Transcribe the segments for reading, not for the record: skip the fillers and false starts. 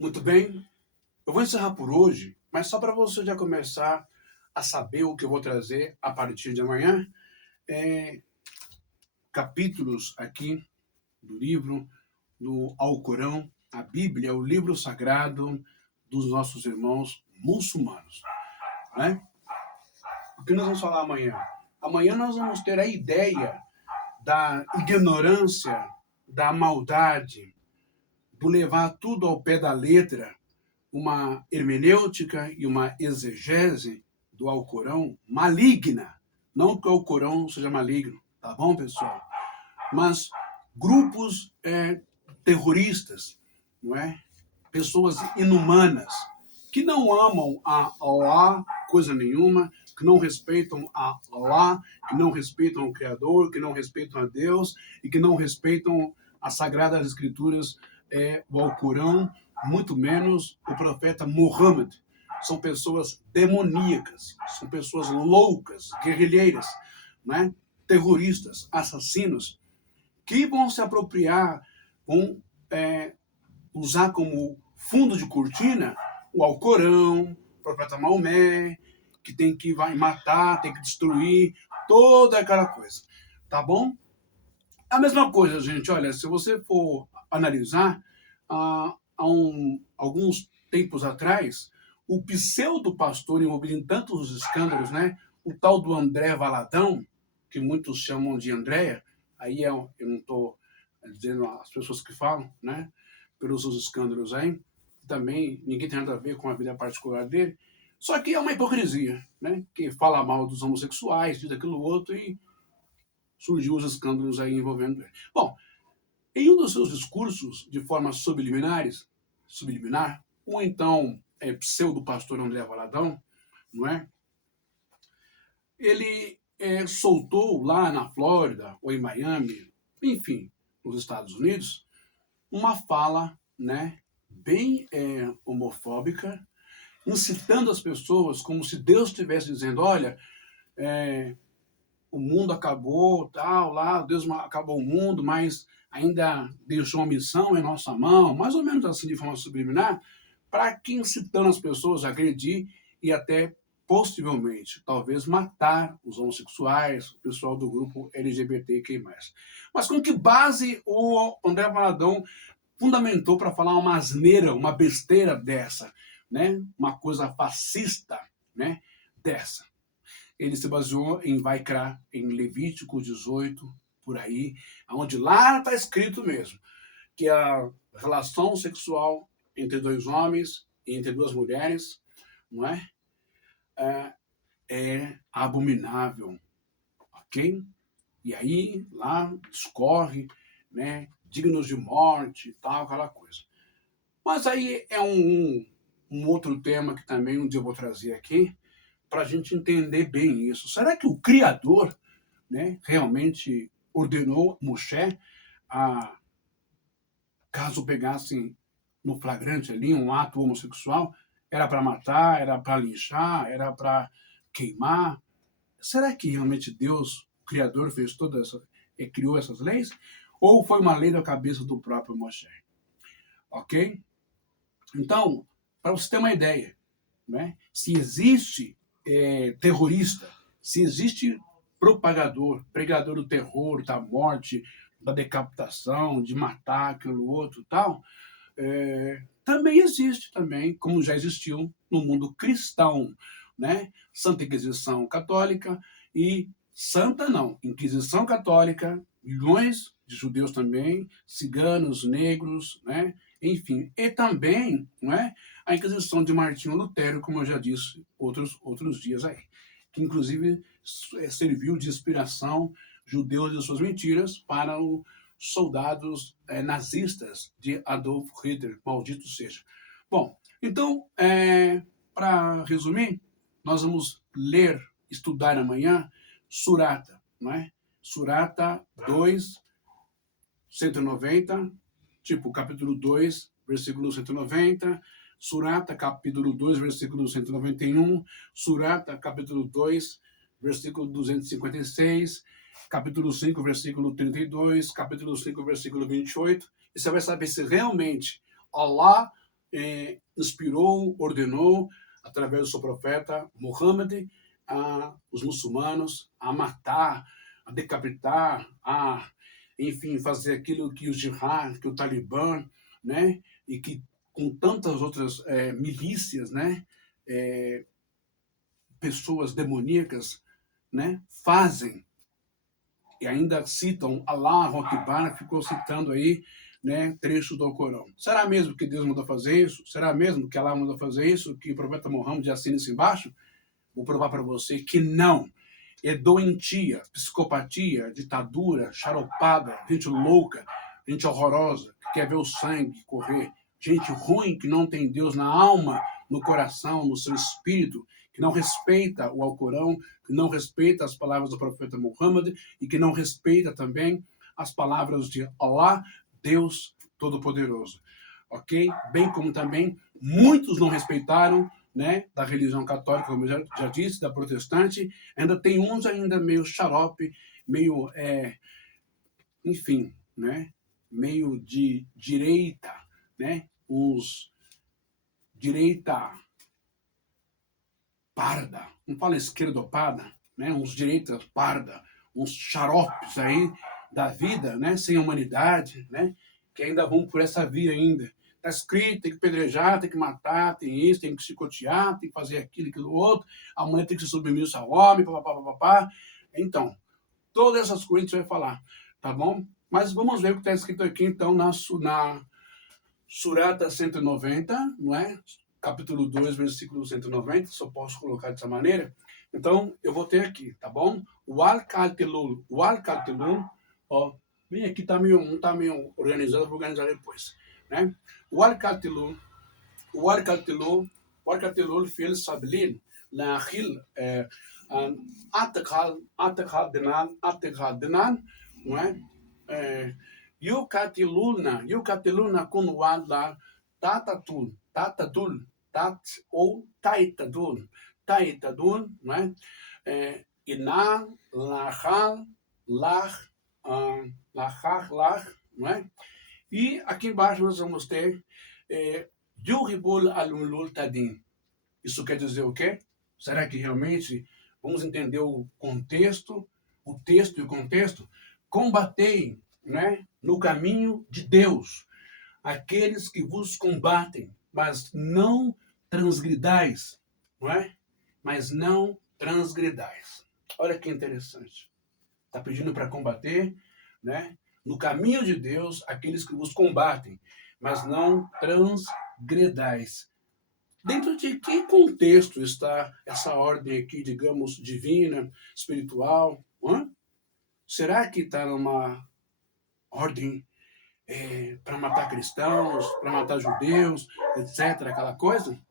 Muito bem, eu vou encerrar por hoje, mas só para você já começar a saber o que eu vou trazer a partir de amanhã, é, capítulos aqui do livro do Alcorão, a Bíblia, o livro sagrado dos nossos irmãos muçulmanos, né? O que nós vamos falar amanhã? Amanhã nós vamos ter a ideia da ignorância, da maldade, do levar tudo ao pé da letra, uma hermenêutica e uma exegese do Alcorão maligna. Não que o Alcorão seja maligno, tá bom, pessoal? Mas grupos terroristas, não é? Pessoas inumanas, que não amam a Allah coisa nenhuma, que não respeitam a Allah, que não respeitam o Criador, que não respeitam a Deus e que não respeitam as Sagradas Escrituras, o Alcorão, muito menos o profeta Muhammad. São pessoas demoníacas, são pessoas loucas, guerrilheiras, né? Terroristas, assassinos, que vão se apropriar, vão usar como fundo de cortina o Alcorão, o profeta Maomé, que tem que vai matar, tem que destruir, toda aquela coisa. Tá bom? A mesma coisa, gente, olha, se você for analisar, há alguns tempos atrás, o pseudo-pastor envolvido em tantos escândalos, né? O tal do André Valadão, que muitos chamam de Andréia, aí eu não estou dizendo as pessoas que falam, né? Pelos seus escândalos aí, também ninguém tem nada a ver com a vida particular dele, só que é uma hipocrisia, né? Que fala mal dos homossexuais, diz aquilo outro, e surgiu os escândalos aí envolvendo ele. Bom, em um dos seus discursos, de forma subliminar, ou então pseudo-pastor André Valadão, não é? Ele soltou lá na Flórida, ou em Miami, enfim, nos Estados Unidos, uma fala, né, bem homofóbica, incitando as pessoas como se Deus estivesse dizendo, olha, o mundo acabou, tal, lá, Deus acabou o mundo, mas ainda deixou uma missão em nossa mão, mais ou menos assim, de forma subliminar, para que incitando as pessoas a agredir e até, possivelmente, talvez matar os homossexuais, o pessoal do grupo LGBTQI+. Mas com que base o André Valadão fundamentou para falar uma asneira, uma besteira dessa, né? Uma coisa fascista, né? Dessa? Ele se baseou em Vaikra, em Levítico 18, por aí, onde lá está escrito mesmo que a relação sexual entre dois homens e entre duas mulheres, não é? É abominável, ok? E aí lá discorre, né? Dignos de morte e tal, aquela coisa. Mas aí é um outro tema que também um dia eu vou trazer aqui, para a gente entender bem isso. Será que o Criador, né, realmente ordenou Moshe a, caso pegassem no flagrante ali um ato homossexual, era para matar, era para linchar, era para queimar? Será que realmente Deus, o Criador, fez toda essa, criou essas leis? Ou foi uma lei da cabeça do próprio Moshe? Ok? Então, para você ter uma ideia, né, se existe terrorista, se existe propagador, pregador do terror, da morte, da decapitação, de matar aquilo outro tal, também existe também, como já existiu no mundo cristão, né? Santa Inquisição Católica e Santa não, Inquisição Católica, milhões de judeus também, ciganos, negros, né? Enfim, e também, não é, a Inquisição de Martinho Lutero, como eu já disse outros dias aí, que inclusive serviu de inspiração judeus e suas mentiras para os soldados nazistas de Adolf Hitler, maldito seja. Bom, então, para resumir, nós vamos ler, estudar amanhã Surata, não é? Surata 2, 190, tipo capítulo 2, versículo 190, Surata capítulo 2, versículo 191, Surata capítulo 2, versículo 256, capítulo 5, versículo 32, capítulo 5, versículo 28, e você vai saber se realmente Allah inspirou, ordenou, através do seu profeta Muhammad, os muçulmanos a matar, a decapitar, enfim, fazer aquilo que o jihad, que o Talibã, né, e que com tantas outras milícias, né, pessoas demoníacas, né, fazem. E ainda citam Allahu Akbar, ficou citando aí, né, trechos do Corão. Será mesmo que Deus mandou fazer isso? Será mesmo que Allah mandou fazer isso? Que o profeta Muhammad já assina isso embaixo? Vou provar para você que não. É doentia, psicopatia, ditadura, charopada, gente louca, gente horrorosa, que quer ver o sangue correr, gente ruim que não tem Deus na alma, no coração, no seu espírito, que não respeita o Alcorão, que não respeita as palavras do profeta Muhammad e que não respeita também as palavras de Allah, Deus Todo-Poderoso. Ok? Bem como também muitos não respeitaram, né, da religião católica, como eu já disse, da protestante, ainda tem uns ainda meio xarope, meio, enfim, né, meio de direita, né, uns direita parda, não fala esquerdopada, né, uns direitas parda, uns xaropes aí da vida, né, sem humanidade, né, que ainda vão por essa via ainda. Está escrito, tem que pedrejar, tem que matar, tem isso, tem que chicotear, tem que fazer aquilo, aquilo outro, a mulher tem que se submeter ao homem, papapá. Então, todas essas coisas a gente vai falar, tá bom? Mas vamos ver o que está escrito aqui, então, na Surata 190, não é? Capítulo 2, versículo 190, só posso colocar dessa maneira. Então, eu vou ter aqui, tá bom? O Al-Kaltilul, ó, bem aqui não tá meio organizado, vou organizar depois, né? O Al-Kaltilul, في السبيل لأخيل أتقادنان não é? Yukatiluna kunwala tatadul, ou taitadul, não é? Iná, lachar, não é? E aqui embaixo nós vamos ter Yuribul alulul tadim. Isso quer dizer o quê? Será que realmente vamos entender o contexto, o texto e o contexto? Combatei, né, no caminho de Deus aqueles que vos combatem, mas não transgridais, não é? Mas não transgridais. Olha que interessante. Está pedindo para combater, né, no caminho de Deus aqueles que vos combatem, mas não transgredais. Dentro de que contexto está essa ordem aqui, digamos, divina, espiritual? Será que está numa ordem para matar cristãos, para matar judeus, etc., aquela coisa?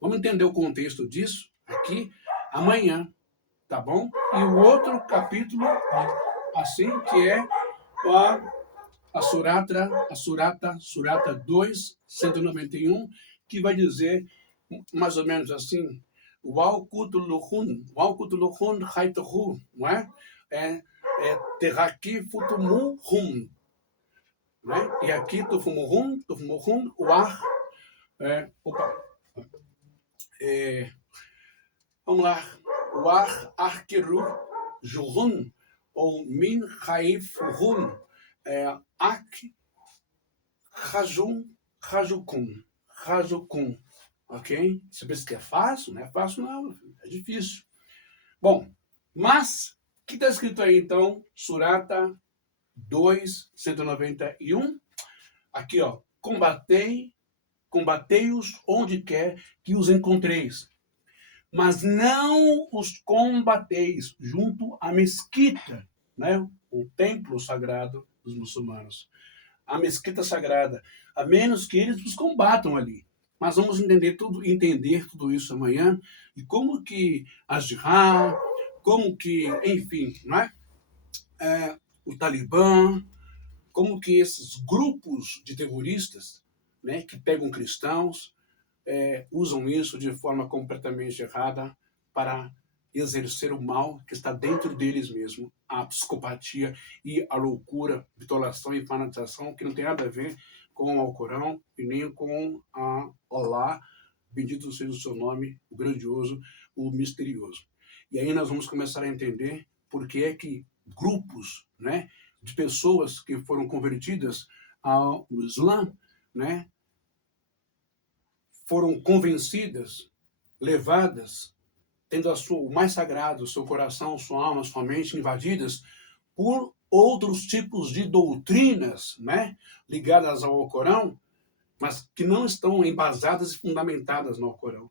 Vamos entender o contexto disso aqui amanhã, tá bom? E o outro capítulo, assim, que é a Surata 2, 191, que vai dizer mais ou menos assim, Walkutuluhun Haituhu, não é? Terraki Futumuhum, né? E aqui Tufumuhum, Uar, vamos lá, Uar Arkiru Juhun, ou Min Haifuhun, Ak Rajukun, ok? Você pensa que é fácil? Não é fácil não, é difícil. Bom, mas, o que está escrito aí então? Surata 2, 191. Aqui, ó, combatei-os onde quer que os encontreis, mas não os combateis junto à mesquita, né? O templo sagrado dos muçulmanos. A mesquita sagrada, a menos que eles os combatam ali. Mas vamos entender tudo isso amanhã, e como que a jihad, como que, enfim, não é? O Talibã, como que esses grupos de terroristas, né, que pegam cristãos, usam isso de forma completamente errada para exercer o mal que está dentro deles mesmo, a psicopatia e a loucura, bitolação e fanatização, que não tem nada a ver com o Alcorão e nem com Allah, bendito seja o seu nome, o grandioso, o misterioso. E aí nós vamos começar a entender por que é que grupos, né, de pessoas que foram convertidas ao Islã, né, foram convencidas, levadas, tendo o mais sagrado, o seu coração, sua alma, sua mente invadidas por outros tipos de doutrinas, né, ligadas ao Alcorão, mas que não estão embasadas e fundamentadas no Alcorão.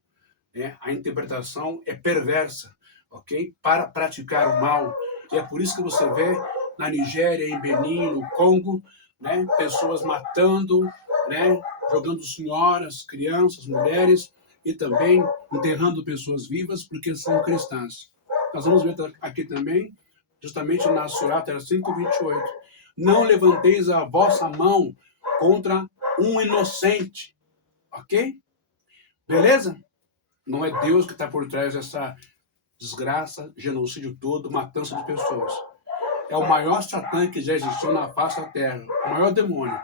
Né? A interpretação é perversa, ok? Para praticar o mal. E é por isso que você vê na Nigéria, em Benin, no Congo, né, pessoas matando, né, jogando senhoras, crianças, mulheres, e também enterrando pessoas vivas porque são cristãs. Nós vamos ver aqui também, justamente na Surah 5:28. Não levanteis a vossa mão contra um inocente, ok? Beleza? Não é Deus que está por trás dessa desgraça, genocídio todo, matança de pessoas. É o maior Satã que já existiu na face da terra, o maior demônio.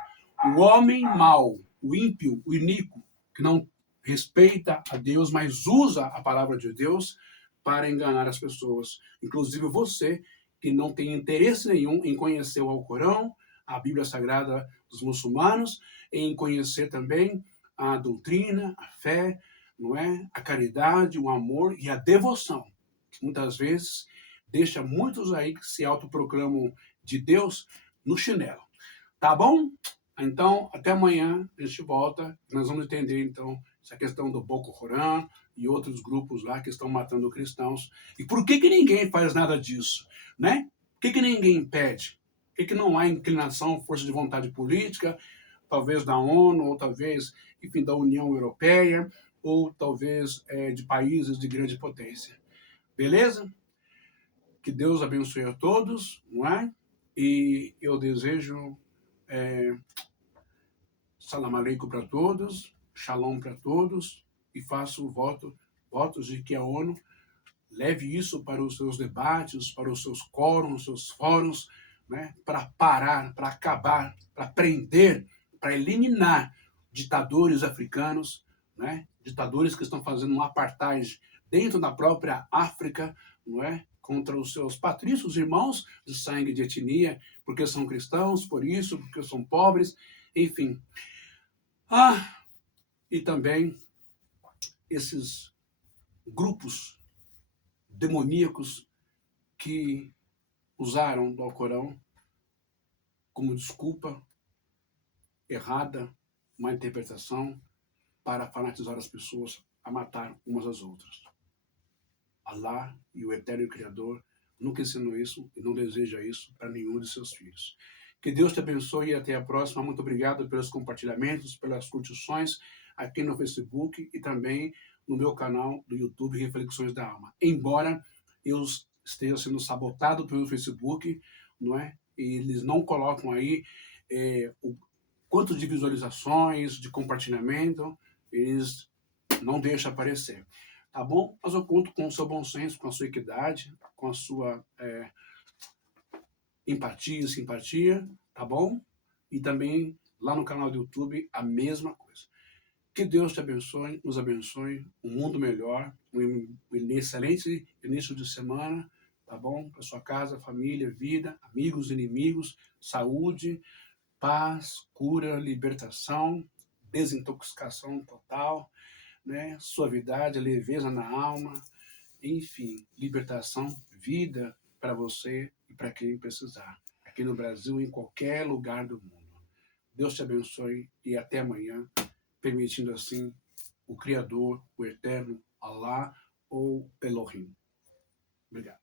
O homem mau, o ímpio, o iníquo, que não respeita a Deus, mas usa a palavra de Deus para enganar as pessoas. Inclusive você, que não tem interesse nenhum em conhecer o Alcorão, a Bíblia Sagrada dos muçulmanos, em conhecer também a doutrina, a fé, não é? A caridade, o amor e a devoção, que muitas vezes deixa muitos aí que se autoproclamam de Deus no chinelo. Tá bom? Então, até amanhã a gente volta. Nós vamos entender, então, essa questão do Boko Haram e outros grupos lá que estão matando cristãos. E por que ninguém faz nada disso? Né? Por que ninguém impede? Por que não há inclinação, força de vontade política, talvez da ONU, ou talvez, enfim, da União Europeia, ou talvez de países de grande potência? Beleza? Que Deus abençoe a todos, não é? E eu desejo salam aleikum para todos, shalom para todos, e faço votos de que a ONU leve isso para os seus debates, para os seus quóruns, seus fóruns, né? Para parar, para acabar, para prender, para eliminar ditadores africanos, né? Ditadores que estão fazendo um apartheid dentro da própria África, não é? Contra os seus patrícios irmãos de sangue, de etnia, porque são cristãos, por isso, porque são pobres, enfim. E também esses grupos demoníacos que usaram do Alcorão como desculpa errada, uma interpretação para fanatizar as pessoas a matar umas às outras. Allah e o Eterno Criador nunca ensinou isso e não deseja isso para nenhum de seus filhos. Que Deus te abençoe e até a próxima. Muito obrigado pelos compartilhamentos, pelas curtições aqui no Facebook e também no meu canal do YouTube Reflexões da Alma. Embora eu esteja sendo sabotado pelo Facebook, não é? E eles não colocam aí o quanto de visualizações, de compartilhamento, eles não deixam aparecer. Tá bom? Mas eu conto com o seu bom senso, com a sua equidade, com a sua empatia e simpatia, tá bom? E também lá no canal do YouTube a mesma coisa. Que Deus te abençoe, nos abençoe, um mundo melhor, um excelente início de semana, tá bom? Para sua casa, família, vida, amigos, inimigos, saúde, paz, cura, libertação, desintoxicação total, né? Suavidade, leveza na alma, enfim, libertação, vida para você e para quem precisar, aqui no Brasil e em qualquer lugar do mundo. Deus te abençoe e até amanhã, permitindo assim o Criador, o Eterno, Allah ou Elohim. Obrigado.